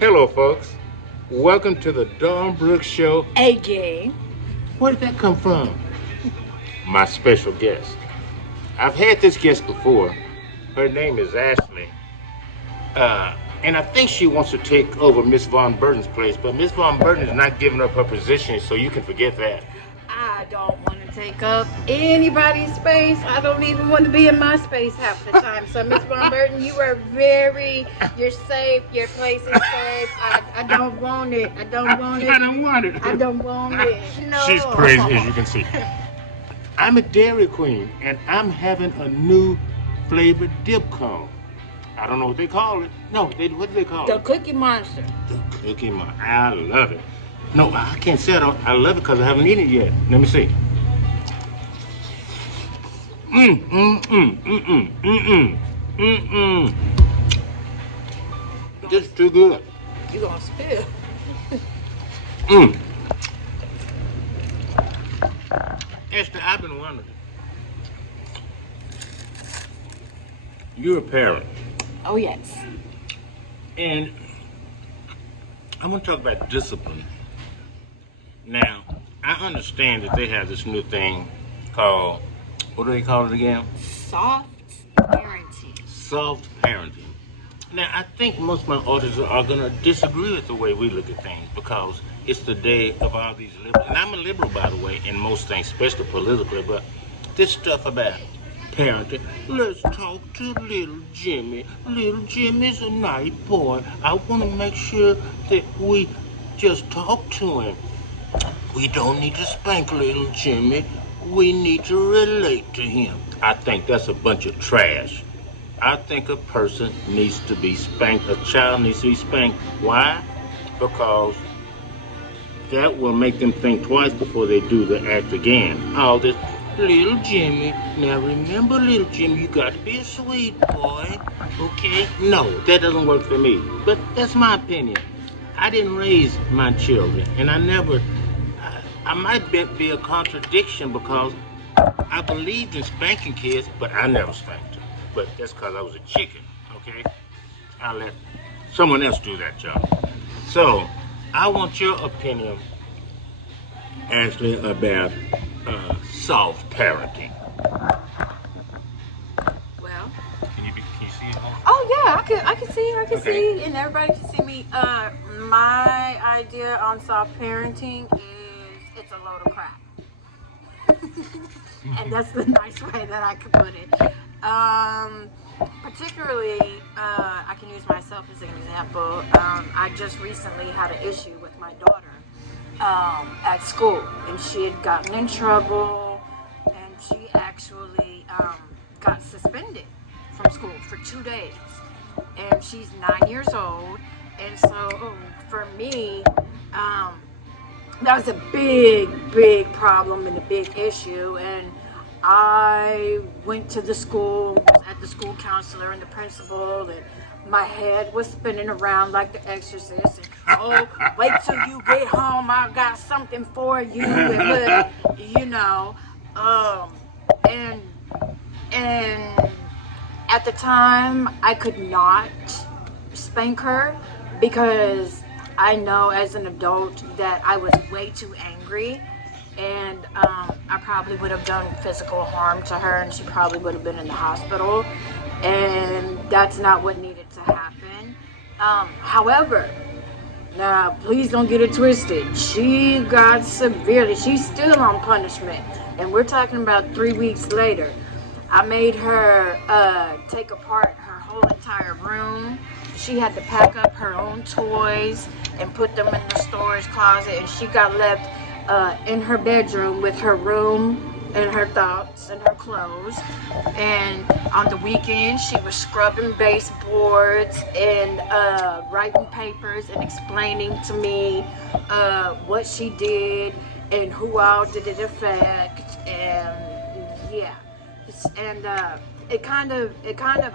Hello, folks. Welcome to the Dawn Brooks Show. A-game. Where did that come from? My special guest. I've had this guest before. Her name is Ashley. And I think she wants to take over Miss Von Burton's place, but Miss Von Burton is not giving up her position, so you can forget that. I don't want to take up anybody's space. I don't even want to be in my space half the time. So, Miss Von Burton, you're safe. Your place is safe. I don't want it. I don't want it. I don't want it. I don't want it. No. She's crazy, as you can see. I'm a Dairy Queen, and I'm having a new flavored dip cone. I don't know what they call it. No, what do they call The it? Cookie Monster. The Cookie Monster. I love it. No, I can't say I love it because I haven't eaten it yet. Let me see. This is too good. You gonna spill. Esther, I've been wondering. You're a parent. Oh, yes. And I want to talk about discipline. Now, I understand that they have this new thing called, what do they call it again? Soft parenting. Soft parenting. Now, I think most of my audience are going to disagree with the way we look at things because it's the day of all these liberals. And I'm a liberal, by the way, in most things, especially politically, but this stuff about parenting. Let's talk to little Jimmy. Little Jimmy's a nice boy. I want to make sure that we just talk to him. We don't need to spank little Jimmy. We need to relate to him. I think that's a bunch of trash. I think a person needs to be spanked. A child needs to be spanked. Why? Because that will make them think twice before they do the act again. All this, little Jimmy. Now remember, little Jimmy, you got to be a sweet boy. Okay? No, that doesn't work for me. But that's my opinion. I didn't raise my children, and I might be a contradiction because I believed in spanking kids, but I never spanked them. But that's because I was a chicken, okay? I let someone else do that job. So, I want your opinion, Ashley, about soft parenting. Well. Can you see it? Oh yeah, I can see, Okay. see, and everybody can see me. My idea on soft parenting is it's a load of crap, and that's the nice way that I could put it. Particularly, I can use myself as an example. I just recently had an issue with my daughter at school, and she had gotten in trouble, and she actually got suspended from school for 2 days. And she's 9 years old, and so for me, that was a big problem and a big issue. And I went to the school, was at the school counselor and the principal, and my head was spinning around like the exorcist. And, oh, wait till you get home, I got something for you. And, you know, and at the time, I could not spank her because I know as an adult that I was way too angry, and I probably would have done physical harm to her, and she probably would have been in the hospital, and that's not what needed to happen. However, now please don't get it twisted. She got severely, she's still on punishment, and we're talking about 3 weeks later. I made her take apart her whole entire room. She had to pack up her own toys and put them in the storage closet, and she got left in her bedroom with her room and her thoughts and her clothes. And on the weekend, she was scrubbing baseboards and writing papers and explaining to me what she did and who all did it affect, and yeah. And it kind of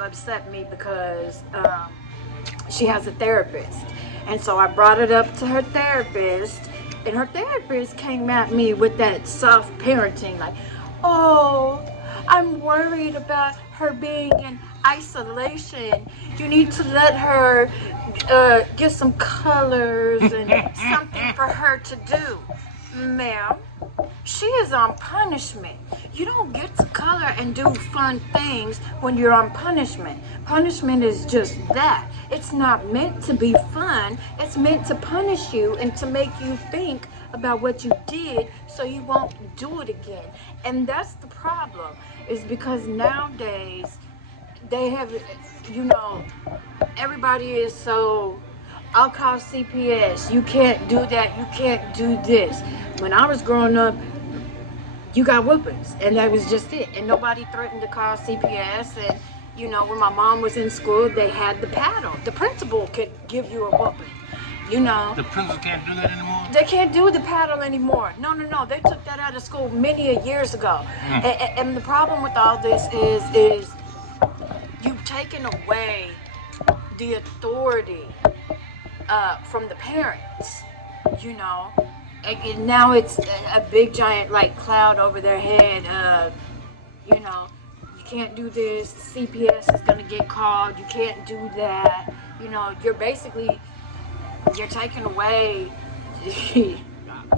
upset me because she has a therapist, and so I brought it up to her therapist, and her therapist came at me with that soft parenting, like, oh, I'm worried about her being in isolation. You need to let her get some colors and something for her to do. Ma'am, she is on punishment. You don't get to color and do fun things when you're on punishment. Punishment is just that. It's not meant to be fun. It's meant to punish you and to make you think about what you did so you won't do it again. And that's the problem, is because nowadays they have, everybody is so, I'll call CPS. You can't do that. You can't do this. When I was growing up, you got whoopings, and that was just it. And nobody threatened to call CPS. And when my mom was in school, they had the paddle. The principal could give you a whooping. The principal can't do that anymore? They can't do the paddle anymore. No. They took that out of school many years ago. And the problem with all this is you've taken away the authority from the parents. And now it's a big giant cloud over their head. You can't do this. CPS is gonna get called. You can't do that. You're taking away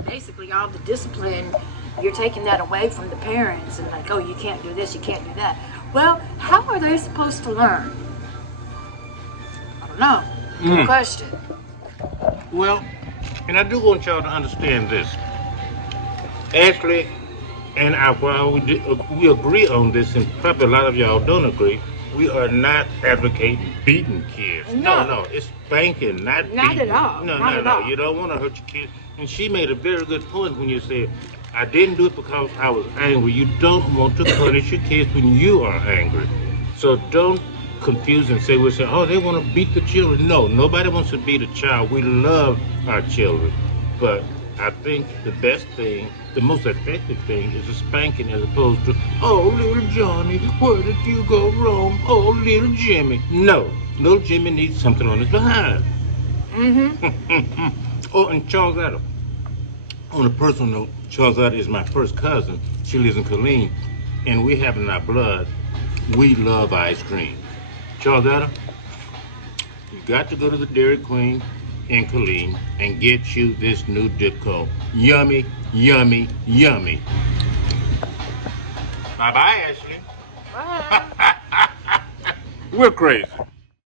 basically all the discipline. You're taking that away from the parents and oh, you can't do this, you can't do that. Well, how are they supposed to learn? I don't know. Good question. Well, and I do want y'all to understand this. Ashley and I, while we agree on this, and probably a lot of y'all don't agree, we are not advocating beating kids. No, it's spanking, not beating. Not at all. No. You don't want to hurt your kids. And she made a very good point when you said, I didn't do it because I was angry. You don't want to punish your kids when you are angry. So don't confuse and say, oh, they want to beat the children. No, nobody wants to beat a child. We love our children. But I think the best thing, the most effective thing is a spanking as opposed to, oh, little Johnny, where did you go wrong? Oh, little Jimmy. No, little Jimmy needs something on his behind. Oh, and Charles Adams. On a personal note, Charles Adams is my first cousin. She lives in Killeen, and we have in our blood, we love ice cream. Charles Adams, you got to go to the Dairy Queen in Killeen and get you this new dip cone. Yummy, yummy, yummy. Bye-bye, Ashley. Bye. We're crazy.